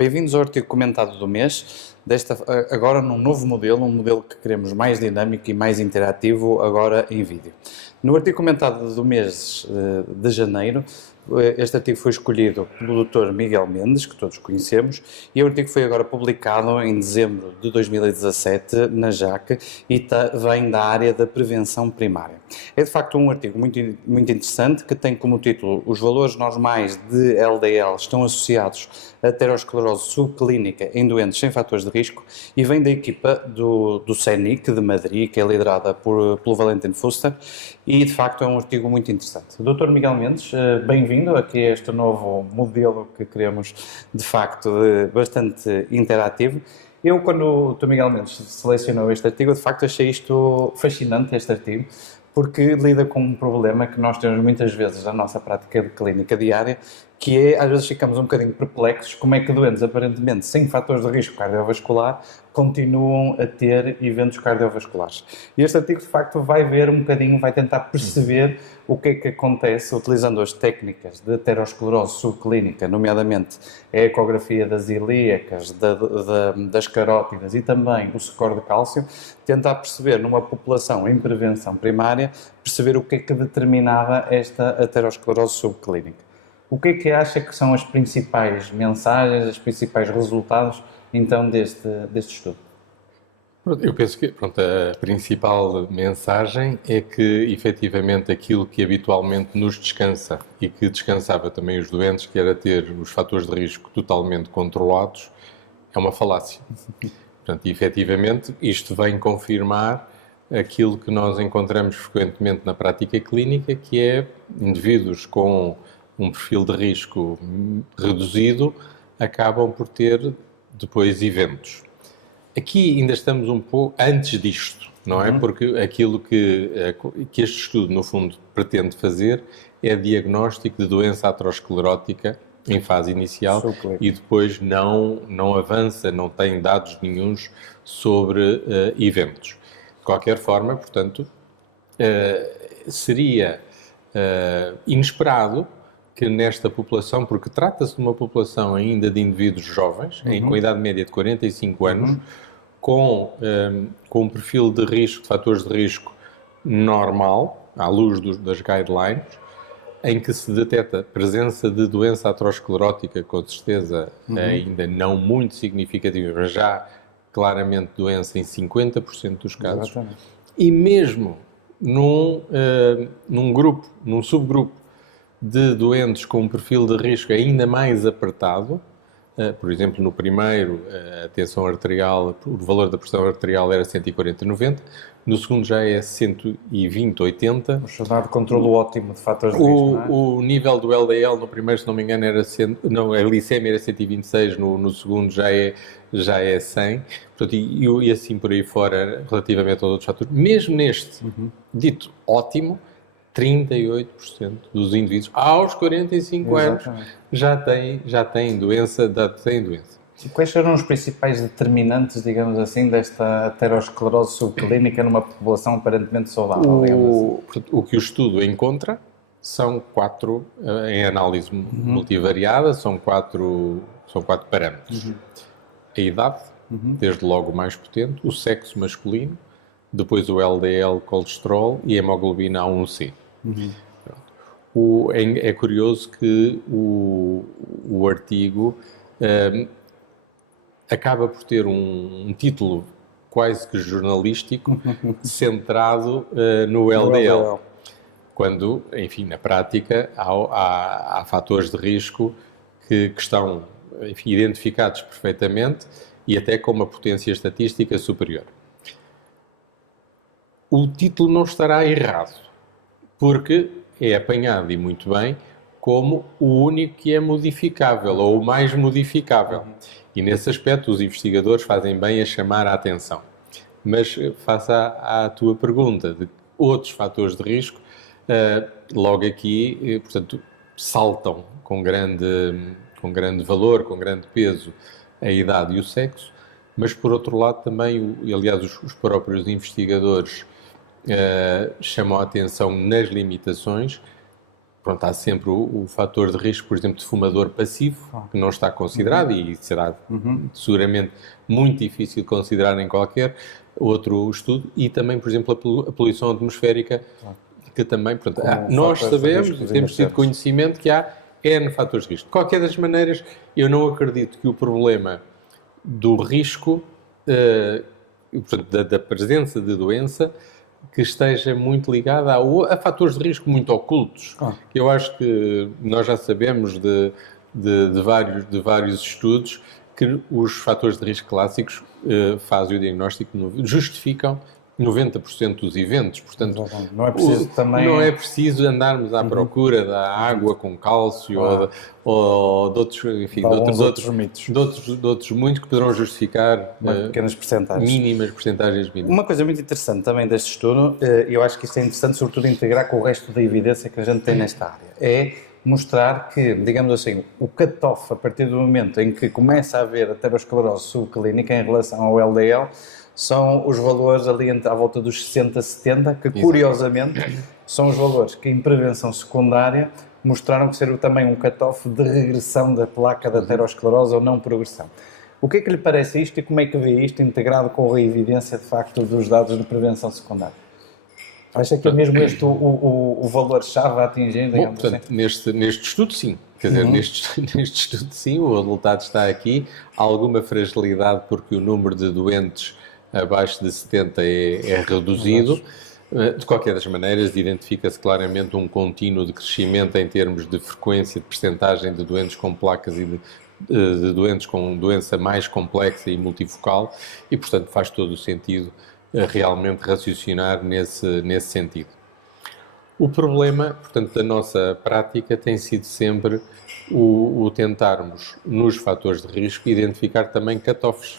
Bem-vindos ao artigo comentado do mês, agora num novo modelo, um modelo que queremos mais dinâmico e mais interativo, agora em vídeo. No artigo comentado do mês de janeiro, este artigo foi escolhido pelo Dr. Miguel Mendes, que todos conhecemos, e o artigo foi agora publicado em dezembro de 2017 na JAC e vem da área da prevenção primária. É de facto um artigo muito interessante que tem como título "Os valores normais de LDL estão associados à aterosclerose subclínica em doentes sem fatores de risco", e vem da equipa do CENIC de Madrid, que é liderada pelo Valentin Fuster, e de facto é um artigo muito interessante. Dr. Miguel Mendes, bem-vindo aqui a este novo modelo que queremos, de facto, bastante interativo. Eu, quando o Dr. Miguel Mendes selecionou este artigo, de facto achei isto fascinante, este artigo, porque lida com um problema que nós temos muitas vezes na nossa prática de clínica diária, que é, às vezes ficamos um bocadinho perplexos, como é que doentes aparentemente sem fatores de risco cardiovascular continuam a ter eventos cardiovasculares. E este artigo, de facto, vai ver um bocadinho, vai tentar perceber o que é que acontece utilizando as técnicas de aterosclerose subclínica, nomeadamente a ecografia das ilíacas, das carótidas e também o score de cálcio, tentar perceber numa população em prevenção primária, perceber o que é que determinava esta aterosclerose subclínica. O que é que acha que são as principais mensagens, os principais resultados, então, deste estudo? Eu penso que a principal mensagem é que, efetivamente, aquilo que habitualmente nos descansa e que descansava também os doentes, que era ter os fatores de risco totalmente controlados, é uma falácia. Portanto, efetivamente, isto vem confirmar aquilo que nós encontramos frequentemente na prática clínica, que é indivíduos com um perfil de risco reduzido acabam por ter depois eventos. Aqui ainda estamos um pouco antes disto, não é? Porque aquilo que este estudo, no fundo, pretende fazer é diagnóstico de doença aterosclerótica em fase inicial e depois não avança, não tem dados nenhuns sobre eventos. De qualquer forma, portanto, seria inesperado que nesta população, porque trata-se de uma população ainda de indivíduos jovens, com idade média de 45 anos, com um perfil de risco, de fatores de risco normal, à luz das guidelines, em que se detecta presença de doença aterosclerótica, com certeza ainda não muito significativa, mas já claramente doença em 50% dos casos. Exatamente. E mesmo num subgrupo de doentes com um perfil de risco ainda mais apertado, por exemplo, no primeiro, a tensão arterial, o valor da pressão arterial era 140/90, no segundo já é 120/80. O chamado controle ótimo de fatores de risco, não é? O nível do LDL no primeiro, se não me engano, a glicemia era 126, no segundo já é 100, portanto, e assim por aí fora, relativamente aos outros fatores. Mesmo neste dito ótimo, 38% dos indivíduos aos 45 anos já têm doença. E quais foram os principais determinantes, digamos assim, desta aterosclerose subclínica numa população aparentemente saudável? O que o estudo encontra são 4, em análise multivariada, são quatro parâmetros. A idade, desde logo o mais potente, o sexo masculino, depois o LDL, colesterol e a hemoglobina A1C. É curioso que o artigo acaba por ter um título quase que jornalístico centrado no LDL, quando, enfim, na prática há fatores de risco que estão, enfim, identificados perfeitamente e até com uma potência estatística superior. O título não estará errado, porque é apanhado, e muito bem, como o único que é modificável, ou o mais modificável. E nesse aspecto os investigadores fazem bem a chamar a atenção. Mas face à tua pergunta de outros fatores de risco, logo aqui, portanto, saltam com grande valor, com grande peso, a idade e o sexo, mas por outro lado também, aliás, os próprios investigadores chamam a atenção nas limitações pronto, há sempre o fator de risco, por exemplo, de fumador passivo, que não está considerado e será seguramente muito difícil de considerar em qualquer outro estudo. E também, por exemplo, a poluição atmosférica, que também, pronto, nós sabemos, temos tido conhecimento que há N fatores de risco. De qualquer das maneiras, eu não acredito que o problema do risco, portanto, da presença de doença, que esteja muito ligada a fatores de risco muito ocultos. Eu acho que nós já sabemos de vários estudos que os fatores de risco clássicos fazem o diagnóstico, justificam 90% dos eventos. Portanto, não é preciso também... Não é preciso andarmos à procura da água com cálcio ou de outros, enfim, de outros muitos que poderão justificar pequenas percentagens. Mínimas percentagens mínimas. Uma coisa muito interessante também deste estudo, eu acho que isto é interessante, sobretudo integrar com o resto da evidência que a gente tem nesta área, é mostrar que, digamos assim, o cut-off, a partir do momento em que começa a haver aterosclerose subclínica em relação ao LDL, são os valores ali à volta dos 60, 70, que curiosamente são os valores que em prevenção secundária mostraram que ser também um cut-off de regressão da placa da aterosclerose ou não progressão. O que é que lhe parece isto e como é que vê isto integrado com a evidência de facto dos dados de prevenção secundária? Acha que é mesmo este o valor-chave a atingir? Bom, portanto, assim? neste estudo, sim. Quer dizer, neste estudo, sim, o resultado está aqui. Há alguma fragilidade porque o número de doentes abaixo de 70 é reduzido. De qualquer das maneiras, identifica-se claramente um contínuo de crescimento em termos de frequência, de percentagem de doentes com placas e de doentes com doença mais complexa e multifocal e, portanto, faz todo o sentido realmente raciocinar nesse sentido. O problema, portanto, da nossa prática tem sido sempre o tentarmos, nos fatores de risco, identificar também cut-offs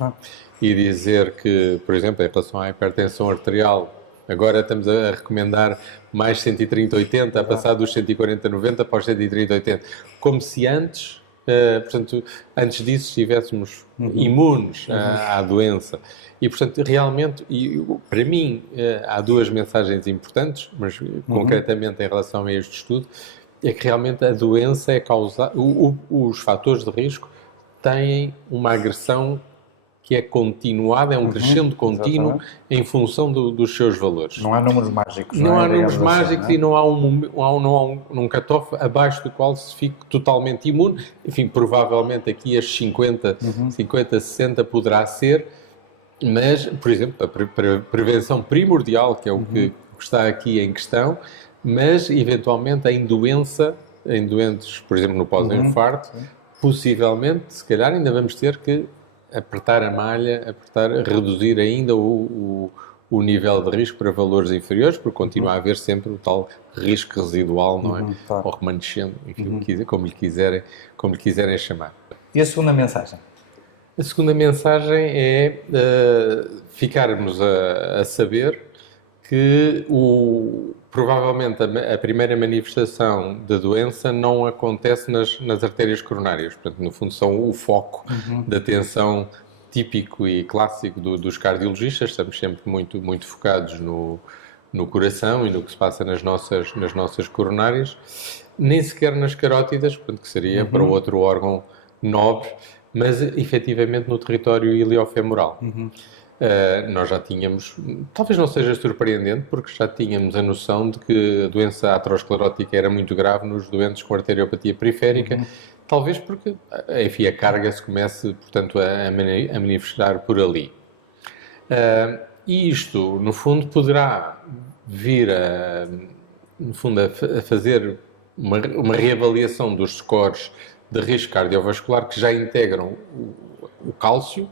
e dizer que, por exemplo, em relação à hipertensão arterial, agora estamos a recomendar mais 130/80, a passar dos 140/90 para os 130/80, como se antes, portanto, antes disso estivéssemos imunes à doença. E, portanto, realmente, para mim, há duas mensagens importantes, mas concretamente em relação a este estudo, é que realmente a doença é causada, os fatores de risco têm uma agressão que é continuada, é um crescendo contínuo em função dos seus valores. Não há números mágicos. Não há números mágicos e não há um cut-off abaixo do qual se fique totalmente imune. Enfim, provavelmente aqui as 50, 60 poderá ser, mas, por exemplo, a prevenção primordial, que é o que está aqui em questão, mas eventualmente em doentes, por exemplo, no pós-infarto, possivelmente, se calhar ainda vamos ter que apertar a malha, reduzir ainda o nível de risco para valores inferiores, porque continua a haver sempre o tal risco residual, não é? Ou remanescente, enfim, como lhe quiserem chamar. E a segunda mensagem? A segunda mensagem é ficarmos a saber que provavelmente a primeira manifestação da doença não acontece nas artérias coronárias. Portanto, no fundo, são o foco da atenção típico e clássico dos cardiologistas. Estamos sempre muito, muito focados no coração e no que se passa nas nossas coronárias. Nem sequer nas carótidas, portanto, que seria para outro órgão nobre, mas efetivamente no território iliofemoral. Nós já tínhamos, talvez não seja surpreendente, porque já tínhamos a noção de que a doença aterosclerótica era muito grave nos doentes com arteriopatia periférica, talvez porque, enfim, a carga se comece, portanto, a manifestar por ali. E isto, no fundo, poderá vir a fazer uma reavaliação dos scores de risco cardiovascular que já integram o cálcio,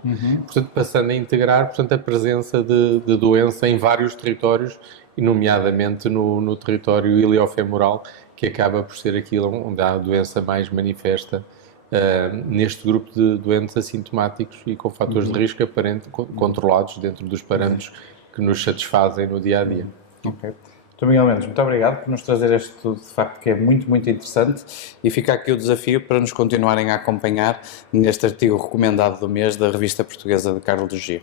portanto, passando a integrar, portanto, a presença de doença em vários territórios, e nomeadamente no território iliofemoral, que acaba por ser aquilo onde há a doença mais manifesta neste grupo de doentes assintomáticos e com fatores de risco aparente controlados dentro dos parâmetros que nos satisfazem no dia-a-dia. Ok. Dr. Miguel Mendes, muito obrigado por nos trazer este estudo, de facto, que é muito, muito interessante, e fica aqui o desafio para nos continuarem a acompanhar neste artigo recomendado do mês da Revista Portuguesa de Cardiologia.